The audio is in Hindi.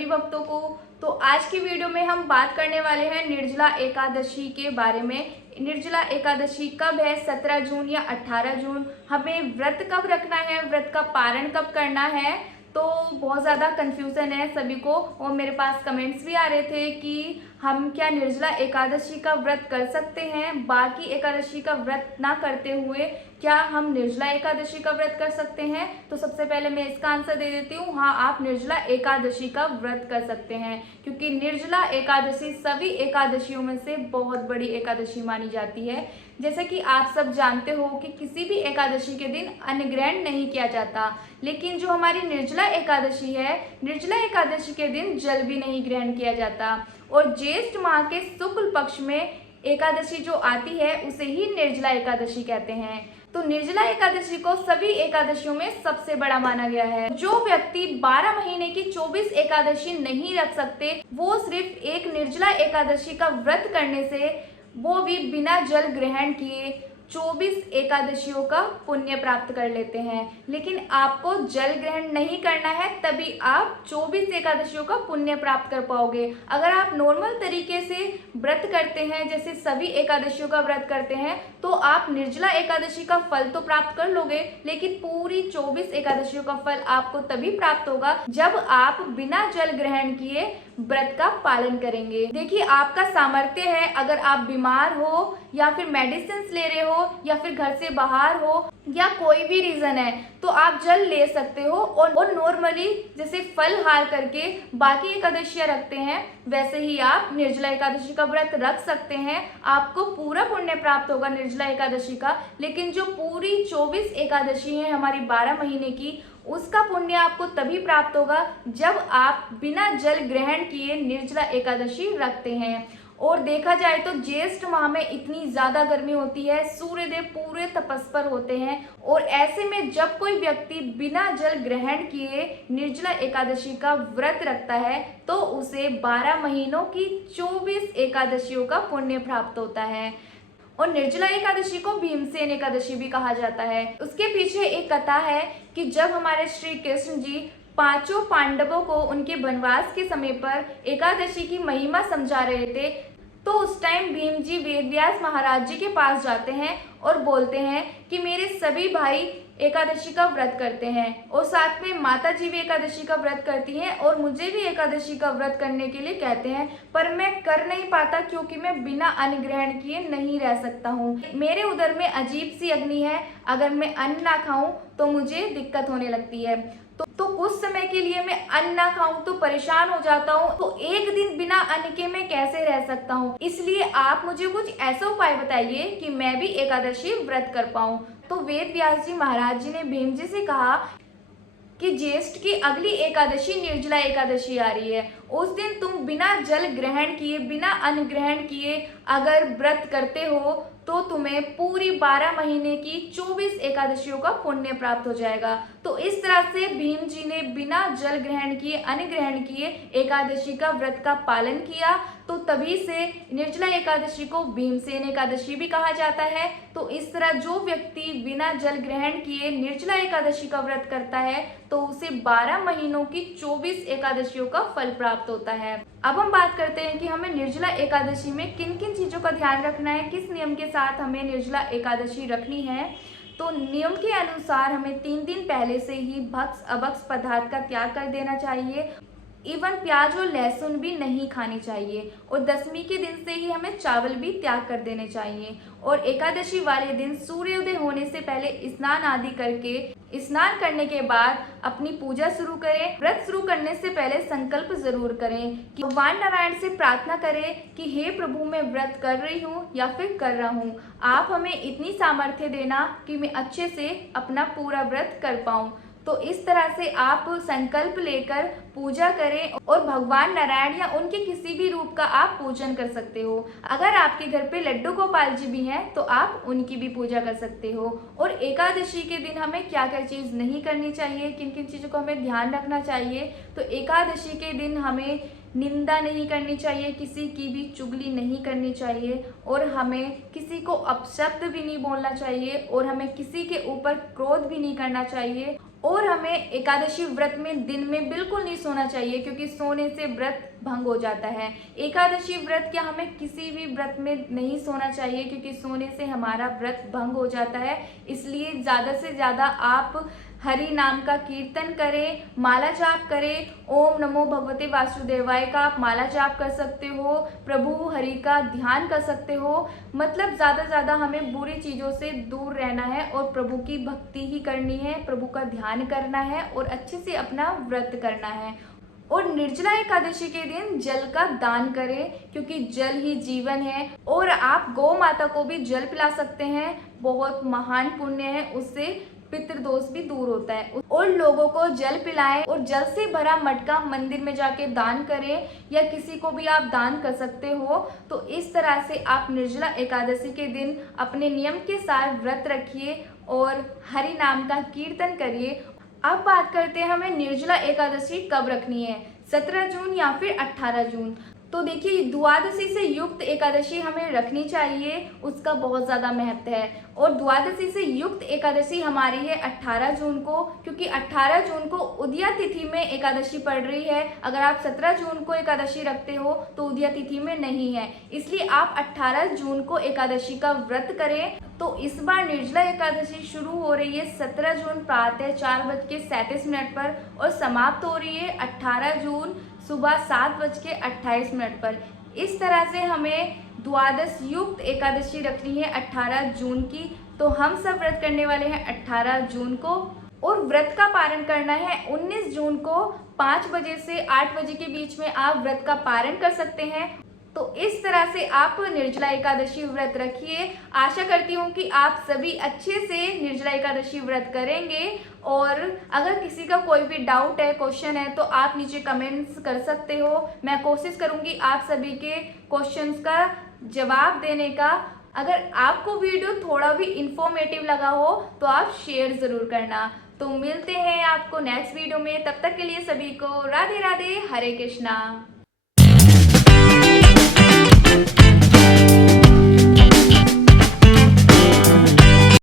सभी भक्तों को। तो आज की वीडियो में हम बात करने वाले हैं निर्जला एकादशी के बारे में। निर्जला एकादशी कब है, 17 जून या 18 जून, हमें व्रत कब रखना है, व्रत का पारण कब करना है। तो बहुत ज़्यादा कंफ्यूजन है सभी को, और मेरे पास कमेंट्स भी आ रहे थे कि हम क्या निर्जला एकादशी का व्रत कर सकते हैं, बाकी एकादशी का व्रत ना करते हुए क्या हम निर्जला एकादशी का व्रत कर सकते हैं। तो सबसे पहले मैं इसका आंसर दे देती हूँ, हाँ आप निर्जला एकादशी का व्रत कर सकते हैं, क्योंकि निर्जला एकादशी सभी एकादशियों में से बहुत बड़ी एकादशी मानी जाती है। जैसे कि आप सब जानते हो कि किसी भी एकादशी के दिन अन्न ग्रहण नहीं किया जाता, लेकिन जो हमारी निर्जला एकादशी है, निर्जला एकादशी के दिन जल भी नहीं ग्रहण किया जाता। और ज्येष्ठ माह के शुक्ल पक्ष में एकादशी जो आती है उसे ही निर्जला एकादशी कहते हैं। तो निर्जला एकादशी को सभी एकादशियों में सबसे बड़ा माना गया है। जो व्यक्ति 12 महीने की 24 एकादशी नहीं रख सकते, वो सिर्फ एक निर्जला एकादशी का व्रत करने से, वो भी बिना जल ग्रहण किए, 24 एकादशियों का पुण्य प्राप्त कर लेते हैं। लेकिन आपको जल ग्रहण नहीं करना है, तभी आप 24 एकादशियों का पुण्य प्राप्त कर पाओगे। अगर आप नॉर्मल तरीके से व्रत करते हैं, जैसे सभी एकादशियों का व्रत करते हैं, तो आप निर्जला एकादशी का फल तो प्राप्त कर लोगे, लेकिन पूरी 24 एकादशियों का फल आपको तभी प्राप्त होगा जब आप बिना जल ग्रहण किए व्रत का पालन करेंगे। देखिए, आपका सामर्थ्य है, अगर आप बीमार हो या फिर मेडिसिन ले रहे हो या फिर घर से बाहर हो या कोई भी रीजन है, तो आप जल ले सकते हो। और नॉर्मली जैसे फलहार करके बाकी एकादशियां रखते हैं, वैसे ही आप निर्जला एकादशी का व्रत रख सकते हैं। आपको पूरा पुण्य प्राप्त होगा निर्जला एकादशी का। लेकिन जो पूरी 24 एकादशी है हमारी 12 महीने की, उसका पुण्य आपको तभी प्राप्त होगा जब आप बिना जल ग्रहण किए निर्जला एकादशी रखते हैं। और देखा जाए तो ज्येष्ठ माह में इतनी ज़्यादा गर्मी होती है, सूर्यदेव पूरे तपस्पर होते हैं, और ऐसे में जब कोई व्यक्ति बिना जल ग्रहण किए निर्जला एकादशी का व्रत रखता है, तो उसे 12 महीनों की 24 एकादशियों का पुण्य प्राप्त होता है। और निर्जला एकादशी को भीमसेन एकादशी भी कहा जाता है। उसके पीछे एक कथा है कि जब हमारे श्री कृष्ण जी 5 पांडवों को उनके वनवास के समय पर एकादशी की महिमा समझा रहे थे, तो उस टाइम भीम जी वेदव्यास महाराज जी के पास जाते हैं और बोलते हैं कि मेरे सभी भाई एकादशी का व्रत करते हैं, और साथ में माता जी भी एकादशी का व्रत करती हैं, और मुझे भी एकादशी का व्रत करने के लिए कहते हैं, पर मैं कर नहीं पाता क्योंकि मैं बिना अन्न ग्रहण किए नहीं रह सकता हूँ। मेरे उदर में अजीब सी अग्नि है, अगर मैं अन्न ना खाऊं तो मुझे दिक्कत होने लगती है। तो कुछ समय के लिए मैं अन्न ना खाऊं तो परेशान हो जाता हूं, तो एक दिन बिना अन्न के मैं कैसे रह सकता हूं। इसलिए आप मुझे कुछ ऐसा उपाय बताइए कि मैं भी एकादशी व्रत कर पाऊं। तो वेद व्यास जी महाराज जी ने भीम जी से कहा कि ज्येष्ठ की अगली एकादशी निर्जला एकादशी आ रही है, उस दिन तुम बिना जल ग्रहण किए, बिना अन्न ग्रहण किए अगर व्रत करते हो, तो तुम्हें पूरी 12 महीने की 24 एकादशियों का पुण्य प्राप्त हो जाएगा। तो इस तरह से भीम जी ने बिना जल ग्रहण किए, अन्न ग्रहण किए एकादशी का व्रत का पालन किया। तो तभी से निर्जला एकादशी को भीमसेन एकादशी भी कहा जाता है। तो इस तरह जो व्यक्ति बिना जल ग्रहण किए निर्जला एकादशी का व्रत करता है, तो उसे 12 महीनों की 24 एकादशियों का फल प्राप्त होता है। अब हम बात करते हैं कि हमें निर्जला एकादशी में किन किन चीज़ों का ध्यान रखना है, किस नियम के साथ हमें निर्जला एकादशी रखनी है। तो नियम के अनुसार हमें 3 दिन पहले से ही भक्ष अभक्ष पदार्थ का त्याग कर देना चाहिए। इवन प्याज और लहसुन भी नहीं खानी चाहिए, और दशमी के दिन से ही हमें चावल भी त्याग कर देने चाहिए। और एकादशी वाले दिन सूर्योदय होने से पहले स्नान आदि करके, स्नान करने के बाद अपनी पूजा शुरू करें। व्रत शुरू करने से पहले संकल्प जरूर करें कि भगवान नारायण से प्रार्थना करें कि हे प्रभु, मैं व्रत कर रही हूँ या फिर कर रहा हूँ, आप हमें इतनी सामर्थ्य देना कि मैं अच्छे से अपना पूरा व्रत कर पाऊँ। तो इस तरह से आप संकल्प लेकर पूजा करें, और भगवान नारायण या उनके किसी भी रूप का आप पूजन कर सकते हो। अगर आपके घर पे लड्डू गोपाल जी भी हैं, तो आप उनकी भी पूजा कर सकते हो। और एकादशी के दिन हमें क्या क्या चीज़ नहीं करनी चाहिए, किन किन चीज़ों को हमें ध्यान रखना चाहिए। तो एकादशी के दिन हमें निंदा नहीं करनी चाहिए, किसी की भी चुगली नहीं करनी चाहिए, और हमें किसी को अपशब्द भी नहीं बोलना चाहिए, और हमें किसी के ऊपर क्रोध भी नहीं करना चाहिए। और हमें एकादशी व्रत में दिन में बिल्कुल नहीं सोना चाहिए, क्योंकि सोने से व्रत भंग हो जाता है। एकादशी व्रत क्या, हमें किसी भी व्रत में नहीं सोना चाहिए, क्योंकि सोने से हमारा व्रत भंग हो जाता है। इसलिए ज़्यादा से ज़्यादा आप हरि नाम का कीर्तन करें, माला जाप करें। ओम नमो भगवते वासुदेवाय का आप माला जाप कर सकते हो, प्रभु हरि का ध्यान कर सकते हो। मतलब ज़्यादा से ज़्यादा हमें बुरी चीज़ों से दूर रहना है और प्रभु की भक्ति ही करनी है, प्रभु का ध्यान करना है और अच्छे से अपना व्रत करना है। और निर्जला एकादशी के दिन जल का दान करें, क्योंकि जल ही जीवन है। और आप गौ माता को भी जल पिला सकते हैं, बहुत महान पुण्य है, उससे पितृदोष भी दूर होता है। और लोगों को जल पिलाएं और जल से भरा मटका मंदिर में जाके दान करें, या किसी को भी आप दान कर सकते हो। तो इस तरह से आप निर्जला एकादशी के दिन अपने नियम के साथ व्रत रखिए और हरि नाम का कीर्तन करिए। अब बात करते हैं हमें निर्जला एकादशी कब रखनी है, 17 जून या फिर 18 जून। तो देखिए, द्वादशी से युक्त एकादशी हमें रखनी चाहिए, उसका बहुत ज़्यादा महत्व है। और द्वादशी से युक्त एकादशी हमारी है 18 जून को, क्योंकि 18 जून को उदया तिथि में एकादशी पड़ रही है। अगर आप 17 जून को एकादशी रखते हो तो उदया तिथि में नहीं है, इसलिए आप 18 जून को एकादशी का व्रत करें। तो इस बार निर्जला एकादशी शुरू हो रही है 17 जून प्रातः 4:37 पर और समाप्त हो रही है 18 जून सुबह 7:28 पर। इस तरह से हमें द्वादश युक्त एकादशी रखनी है 18 जून की। तो हम सब व्रत करने वाले हैं 18 जून को, और व्रत का पारण करना है 19 जून को 5 बजे से 8 बजे के बीच में आप व्रत का पारण कर सकते हैं। तो इस तरह से आप निर्जला एकादशी व्रत रखिए। आशा करती हूँ कि आप सभी अच्छे से निर्जला एकादशी व्रत करेंगे। और अगर किसी का कोई भी डाउट है, क्वेश्चन है, तो आप नीचे कमेंट्स कर सकते हो। मैं कोशिश करूँगी आप सभी के क्वेश्चंस का जवाब देने का। अगर आपको वीडियो थोड़ा भी इंफॉर्मेटिव लगा हो तो आप शेयर ज़रूर करना। तो मिलते हैं आपको नेक्स्ट वीडियो में, तब तक के लिए सभी को राधे राधे, हरे कृष्णा।